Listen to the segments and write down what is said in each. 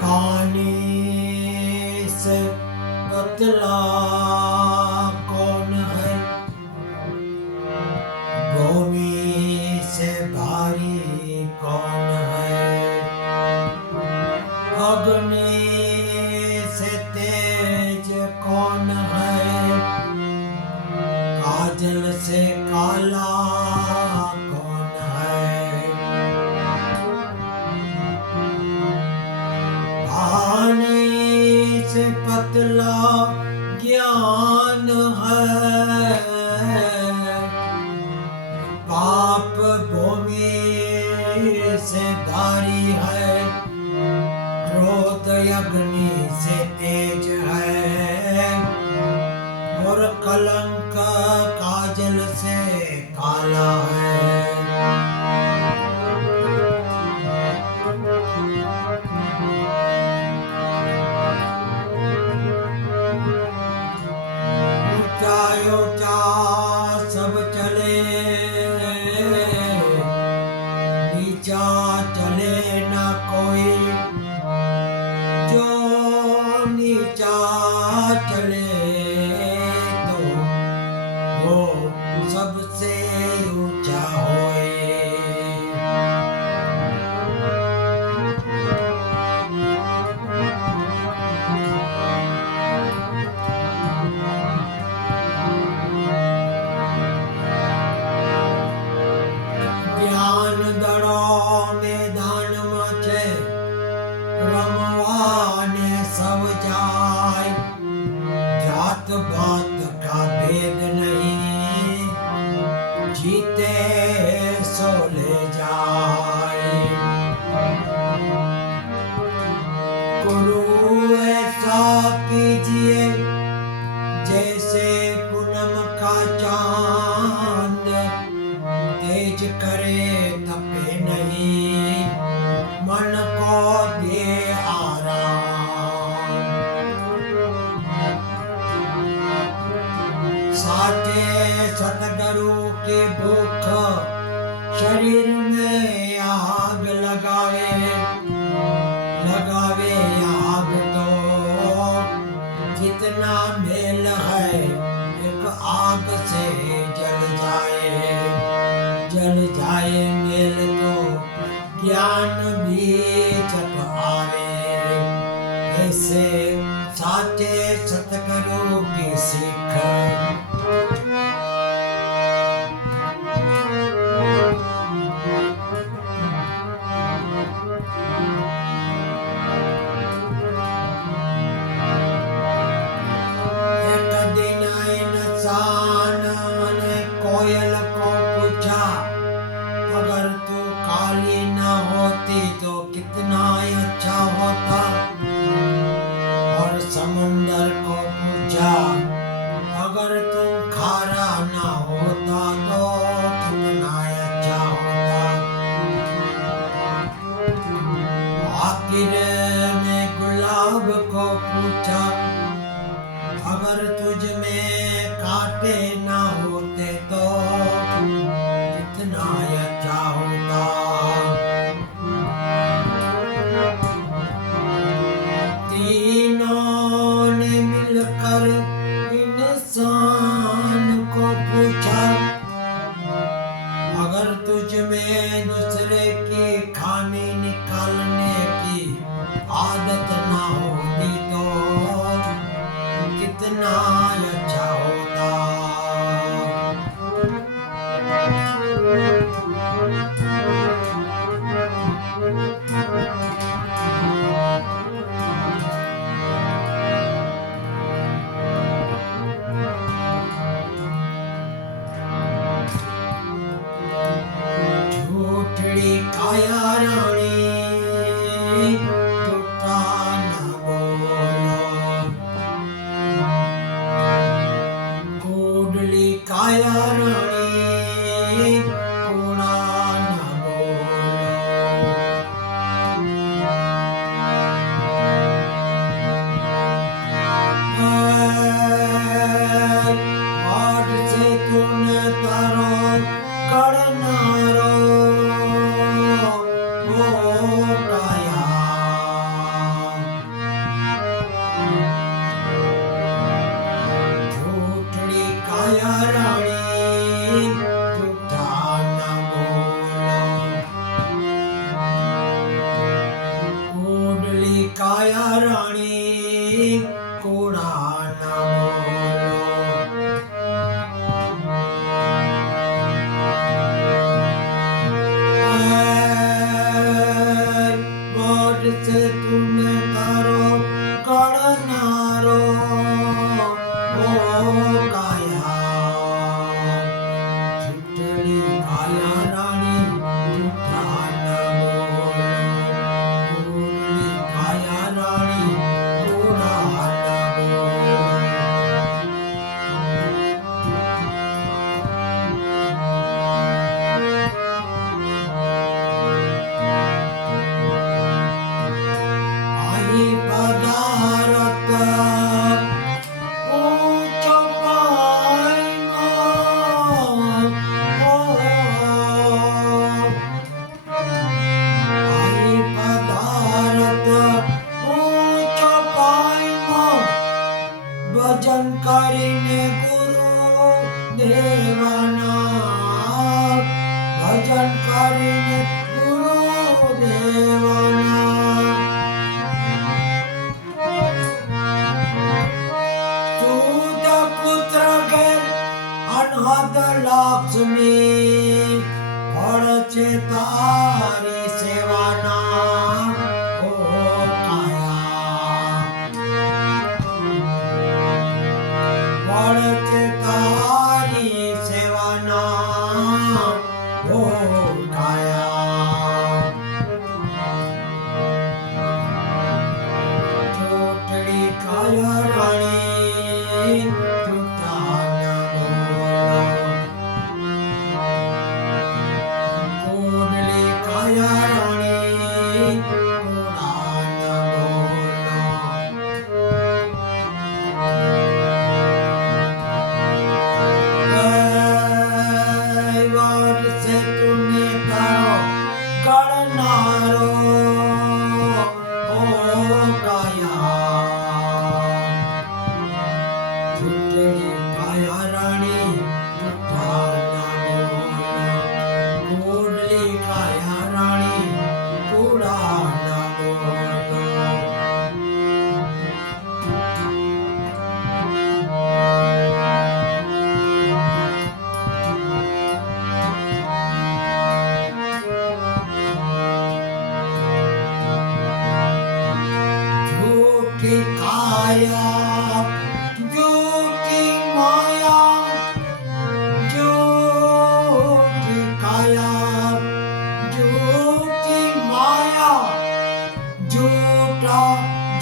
पानी से पतला कौन है, भूमि से भारी कौन है, अग्नि से तेज कौन है, काजल से काला कौन है। पानी से पतला ज्ञान है, पाप भूमि से भारी है, क्रोध अग्नि से तेज है, और कलंक काजल से काला है। ऊंचा ऊंचा सब चले, नीचा चले ना कोई, जो नीचा चले तो वो सबसे ऊंचा होए। ज्ञान दड़ो मैदान में छे, रमवाने सब जाय, जात पात का भेद नहीं, जीते सो ले जाए। गुरु ऐसा कीजिए जैसे पूनम का चांद, तेज करे तपे नहीं, मन को दे आराम। साचे सतगुरु की भूख शरीर में आग लगावे, लगावे आग तो जितना मेल है एक आग से जल जाए, जल जाए मेल तो ज्ञान भी चट आवे। ऐसे साचे सतगुरु की सीख। एक दिन इंसान ने कोयल को पूछा, अगर तू काली ना होती तो कितना अच्छा होता। और समंदर को पूछा, अगर तू खारा ना होता तो कितना अच्छा होता। आखिर ने गुलाब को पूछा, अगर तुझ में कांटे ना होते तो कितना अच्छा होता। तीनों ने मिलकर इंसान को पूछा, अगर तुझ में दूसरे की खामी निकालने की आदत ना होती तो कितना अच्छा होता। झूठ રાણી ફળ છે તારી સેવાના ઓ કાયા ફળ છે તારી સેવાના ઓ કાયા ચોટડી કાયા રાણી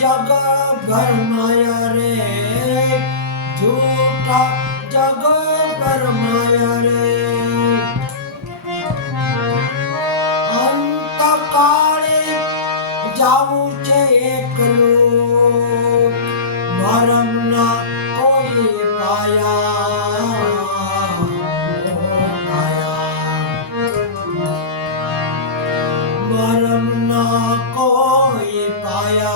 जग भर माया रे झूठा जग भर माया रे अंत काले जाऊ छे एकलो मरम ना कोई पाया मरम ना कोई पाया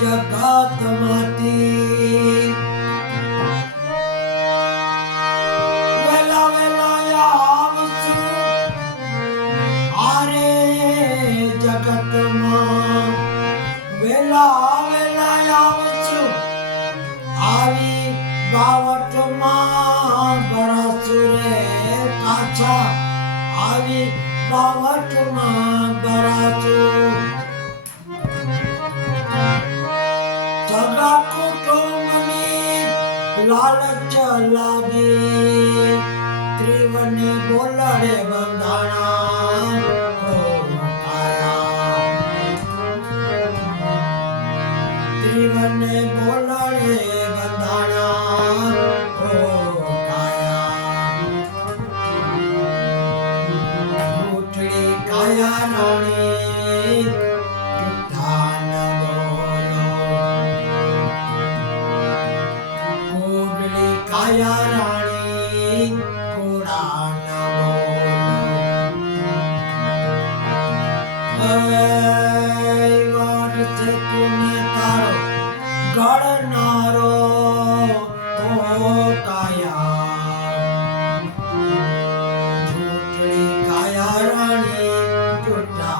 जगत माती वेला वेला आवछु आरे जगत मा वेला वेला आवछु आवी बावट मा बरसु रे पाछा आवी बावट मा बरसु लालच लागे त्रिवने बोलड़े बंधाना आया त्रिवने बोलड़े बंधाना आया उठड़ी काया रानी काया रानी पुराण वर्ष तुने तारो गणनारो ओ काया झूठड़ी काया रानी झूठा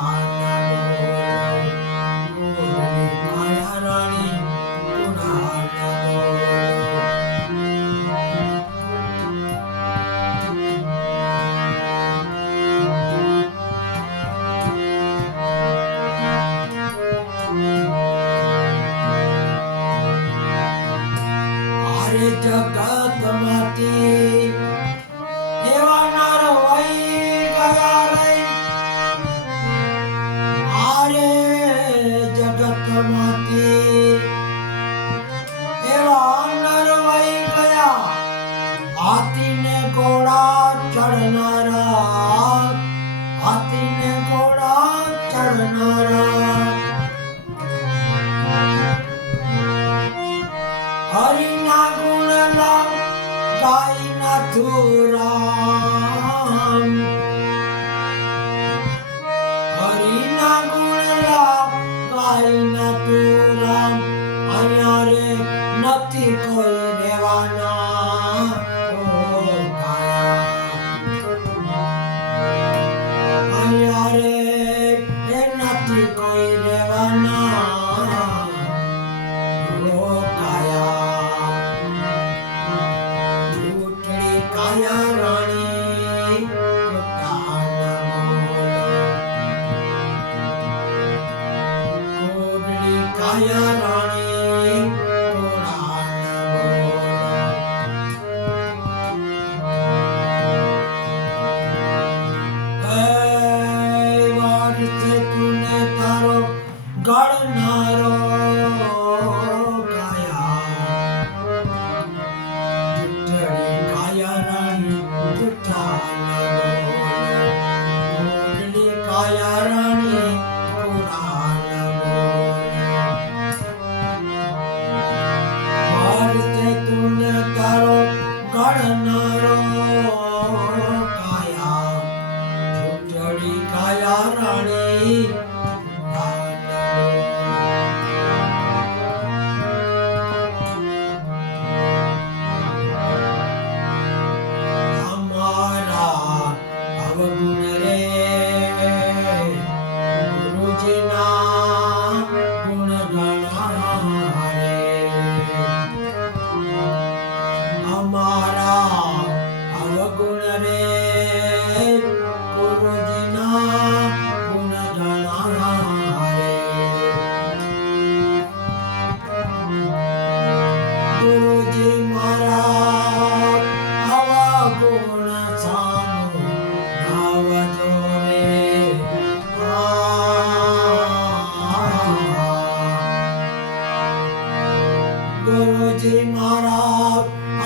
ગુરુજી મારા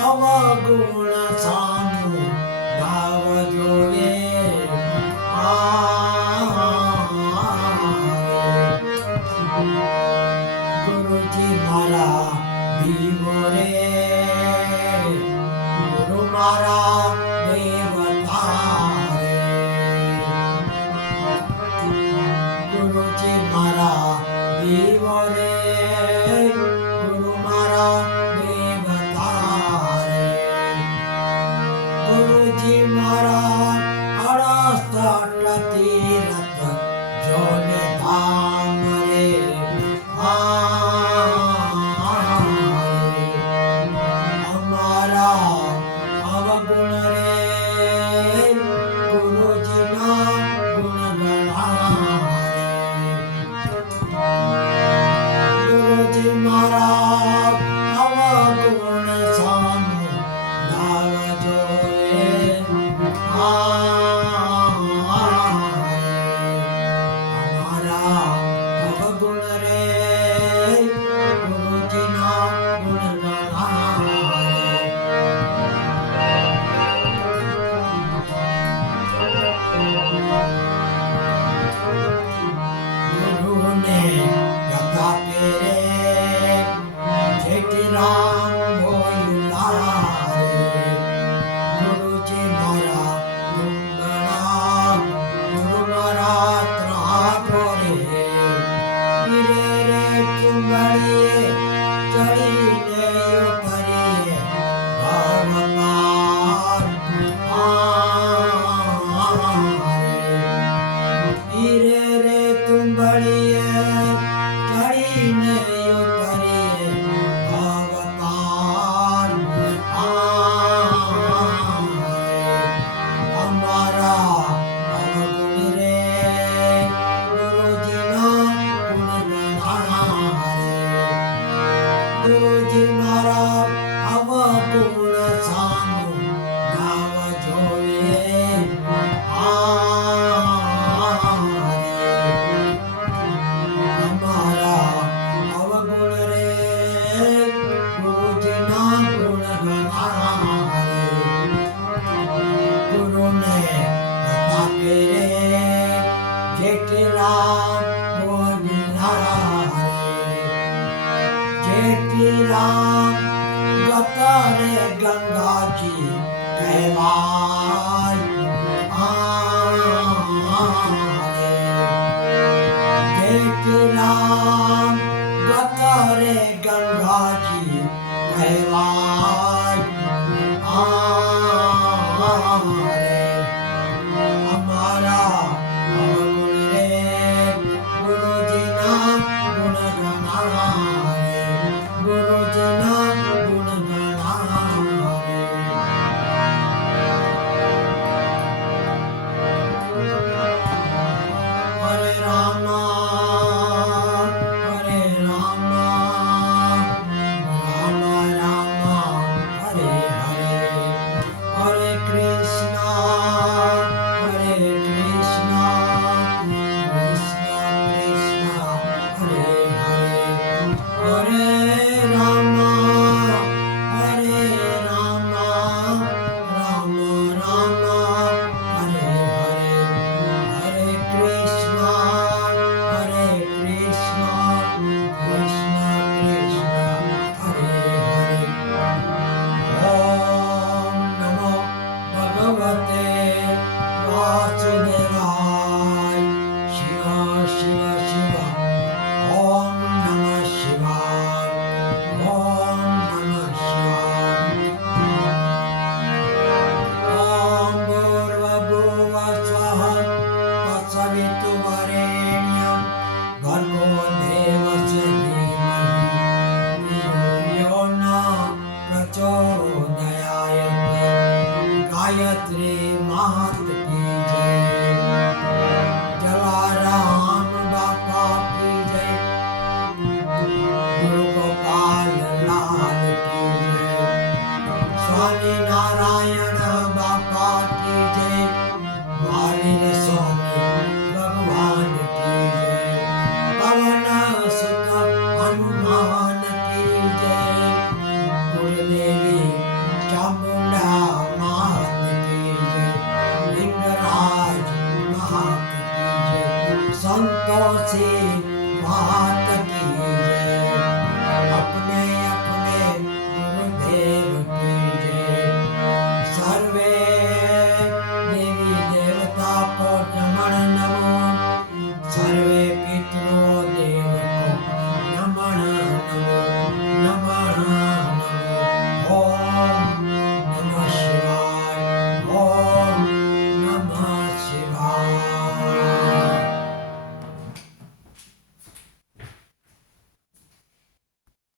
અવગુણ સામું ગાવજો રે. ગુરુજી મારા દીવો રે, ગુરુ મારા દેવતા રે. ગુરુજી મારા દીવો રે, ગુરુજી મારા અડસઠ તીરથ જોને ધામ રે. અમારા અવગુણ રે, ગુરુજીના ગુણ ગણા રે. ગુરુજી મારા અવગુણ સામું ગાવજો રે. અમારા અવગુણ રે, ગુરુજીના ગુણ ગણા રે. ગુરુને પ્રતાપે રે, જેઠી રામ બોલ્યા રે. ગુરુજી મારા ડુંગરા, ગુરુ મારા ત્રાટો રે. હીરે રે ચુંબડીએ ચડીને કરીએ ભાવ પાર. હીરે રે ચુંબડીએ ચડીને કરીએ ભાવ પાર. અમારા અવગુણ રે, ગુરુજીના ગુણ ગણા રે. ગુરુજી મારા અવગુણ સામું ગાવજો રે. અમારા અવગુણ રે, ગુરુજીના ગુણ ગણા રે. ગુરુને પ્રતાપે રે, જેઠી રામ બોલ્યા રે. જેઠી રામ ગત રે ગંગાજી કહેવાય રે. જેઠી રામ ગત રે ગંગાજી કહેવાય રે. અમારા અવગુણ રે, ગુરુજીના ગુણ ગણા રે. ગુરુજીના ગુણ ગણા રે. હરે રામ, હરે રામ, રામ રામ, संतों से बात कीजिए।